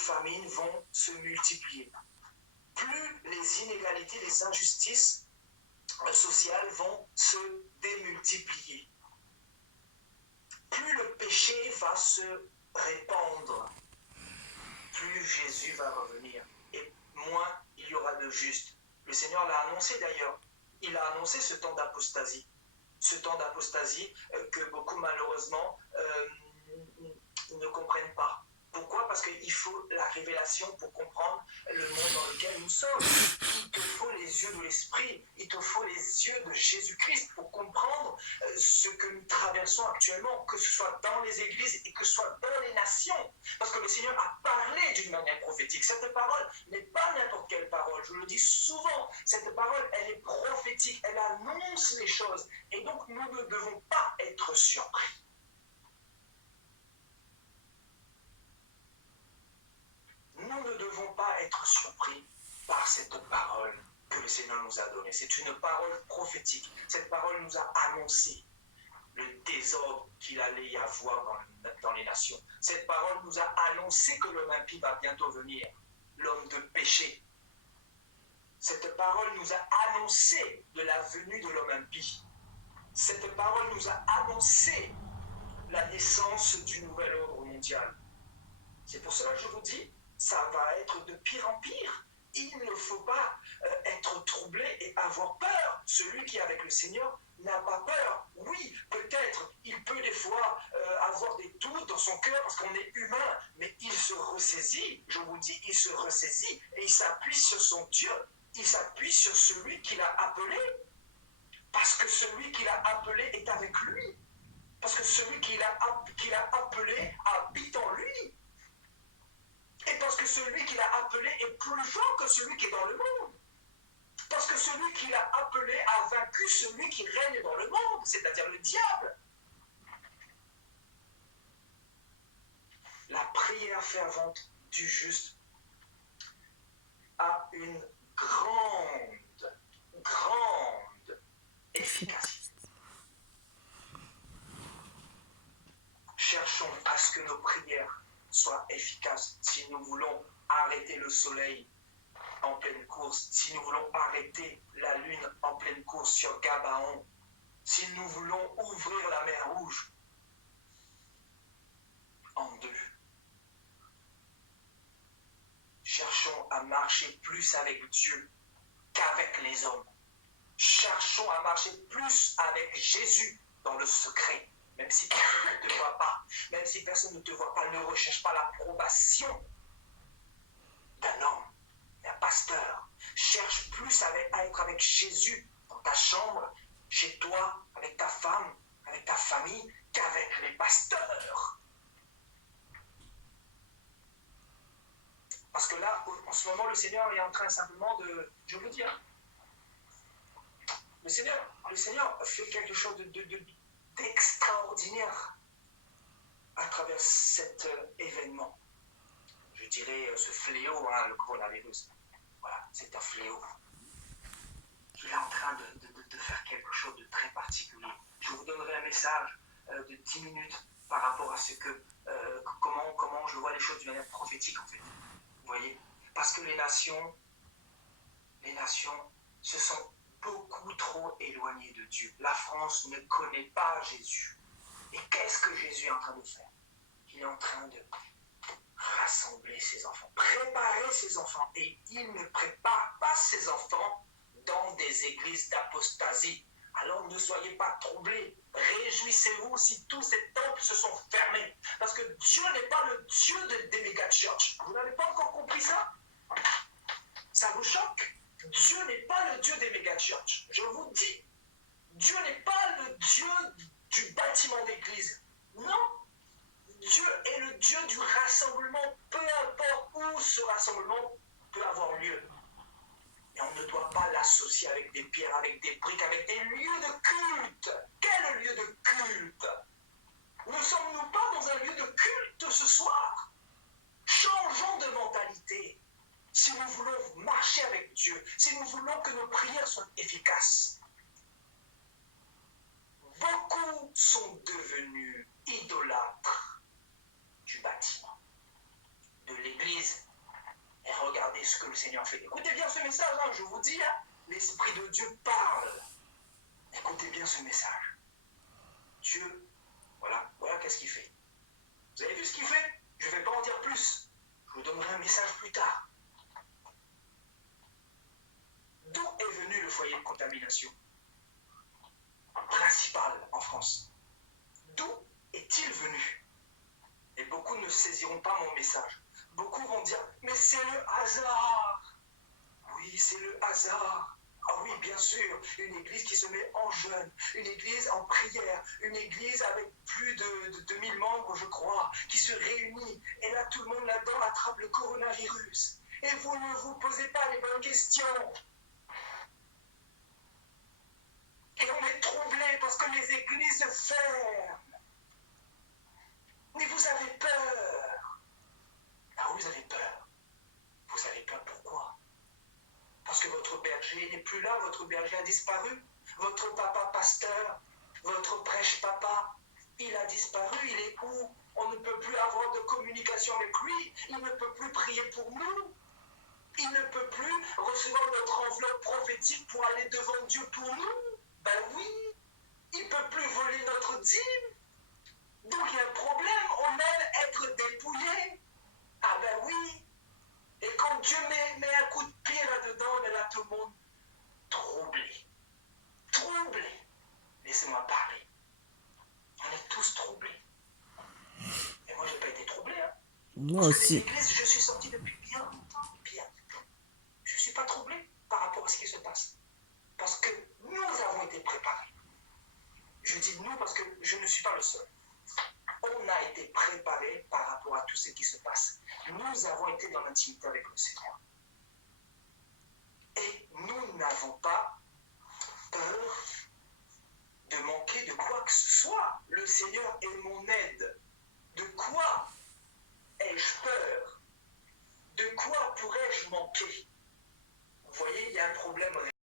famines vont se multiplier, plus les inégalités, les injustices sociales vont se démultiplier, plus le péché va se répandre, plus Jésus va revenir et moins il y aura de justes. Le Seigneur l'a annoncé d'ailleurs. Il a annoncé ce temps d'apostasie. Ce temps d'apostasie que beaucoup malheureusement ne comprennent pas. Pourquoi? Parce qu'il faut la révélation pour comprendre le monde dans lequel nous sommes. Il te faut les yeux de l'Esprit, il te faut les yeux de Jésus-Christ pour comprendre ce que nous traversons actuellement, que ce soit dans les églises et que ce soit dans les nations. Parce que le Seigneur a parlé d'une manière prophétique. Cette parole n'est pas n'importe quelle parole. Je le dis souvent, cette parole, elle est prophétique, elle annonce les choses. Et donc, nous ne devons pas être surpris. Nous ne devons pas être surpris par cette parole que le Seigneur nous a donnée. C'est une parole prophétique. Cette parole nous a annoncé le désordre qu'il allait y avoir dans les nations. Cette parole nous a annoncé que l'homme impie va bientôt venir, l'homme de péché. Cette parole nous a annoncé de la venue de l'homme impie. Cette parole nous a annoncé la naissance du nouvel ordre mondial. C'est pour cela que je vous dis, ça va être de pire en pire. Il ne faut pas être troublé et avoir peur. Celui qui est avec le Seigneur n'a pas peur. Oui, peut-être, il peut des fois avoir des doutes dans son cœur parce qu'on est humain, mais il se ressaisit, je vous dis, il se ressaisit et il s'appuie sur son Dieu. Il s'appuie sur celui qu'il a appelé. Parce que celui qu'il a appelé est avec lui. Parce que celui qu'il a appelé habite en lui. Et parce que celui qu'il a appelé est plus fort que celui qui est dans le monde. Parce que celui qu'il a appelé a vaincu celui qui règne dans le monde, c'est-à-dire le diable. La prière fervente du juste a une grande efficacité. Cherchons à ce que nos prières soient efficaces si nous voulons arrêter le soleil en pleine course, si nous voulons arrêter la lune en pleine course sur Gabaon, si nous voulons ouvrir la mer Rouge en deux. Cherchons à marcher plus avec Dieu qu'avec les hommes. Cherchons à marcher plus avec Jésus dans le secret. Même si personne ne te voit pas, même si personne ne te voit pas, ne recherche pas l'approbation d'un homme, d'un pasteur. Cherche plus à être avec Jésus dans ta chambre, chez toi, avec ta femme, avec ta famille, qu'avec les pasteurs. Parce que là, en ce moment, le Seigneur est en train simplement de... Je vous dis, le Seigneur fait quelque chose d'extraordinaire à travers cet événement. Je dirais ce fléau, le coronavirus. Voilà, c'est un fléau. Il est en train de faire quelque chose de très particulier. Je vous donnerai un message de 10 minutes par rapport à ce que, comment je vois les choses d'une manière prophétique en fait. Vous voyez? Parce que les nations se sont beaucoup trop éloignées de Dieu. La France ne connaît pas Jésus. Et qu'est-ce que Jésus est en train de faire? Il est en train de rassembler ses enfants, préparer ses enfants. Et il ne prépare pas ses enfants dans des églises d'apostasie. Alors ne soyez pas troublés. Réjouissez-vous si tous ces temples se sont fermés. Parce que Dieu n'est pas le Dieu des méga-church. Vous n'avez pas encore compris ça? Ça vous choque? Dieu n'est pas le Dieu des méga-church. Je vous dis, Dieu n'est pas le Dieu du bâtiment d'église. Non. Dieu est le Dieu du rassemblement, peu importe où ce rassemblement peut avoir lieu. Et on ne doit pas l'associer avec des pierres, avec des briques, avec des lieux de culte. Quel lieu de culte? Ne sommes-nous pas dans un lieu de culte ce soir? Changeons de mentalité. Si nous voulons marcher avec Dieu, si nous voulons que nos prières soient efficaces. Beaucoup sont devenus idolâtres du bâtiment, de l'église, ce que le Seigneur fait. Écoutez bien ce message, hein, je vous dis, hein, l'Esprit de Dieu parle. Écoutez bien ce message. Dieu, voilà qu'est-ce qu'il fait. Vous avez vu ce qu'il fait? Je ne vais pas en dire plus. Je vous donnerai un message plus tard. D'où est venu le foyer de contamination principal en France? D'où est-il venu? Et beaucoup ne saisiront pas mon message. Beaucoup vont dire, mais c'est le hasard. Oui, c'est le hasard. Ah oui, bien sûr, une église qui se met en jeûne, une église en prière, une église avec plus de 2000 membres, je crois, qui se réunit. Et là, tout le monde là-dedans attrape le coronavirus. Et vous ne vous posez pas les bonnes questions. Et on est troublé parce que les églises se ferment. Mais vous avez peur. Ah oui, vous avez peur. Vous avez peur pourquoi? Parce que votre berger n'est plus là, votre berger a disparu. Votre papa pasteur, votre prêche-papa, il a disparu, il est où? On ne peut plus avoir de communication avec lui. Il ne peut plus prier pour nous. Il ne peut plus recevoir notre enveloppe prophétique pour aller devant Dieu pour nous. Ben oui, il ne peut plus voler notre dîme. Donc il y a un problème, on aime être dépouillé. Ah ben oui. Et quand Dieu met un coup de pied là-dedans, on est là tout le monde troublé. Troublé. Laissez-moi parler. On est tous troublés. Et moi, je n'ai pas été troublé. Hein. Moi Parce que des aussi. églises, je suis sorti depuis bien longtemps. Bien. Je ne suis pas troublé par rapport à ce qui se passe. Parce que nous avons été préparés. Je dis nous parce que je ne suis pas le seul. On a été préparés par rapport à tout ce qui se passe. Nous avons été dans l'intimité avec le Seigneur. Et nous n'avons pas peur de manquer de quoi que ce soit. Le Seigneur est mon aide. De quoi ai-je peur? De quoi pourrais-je manquer? Vous voyez, il y a un problème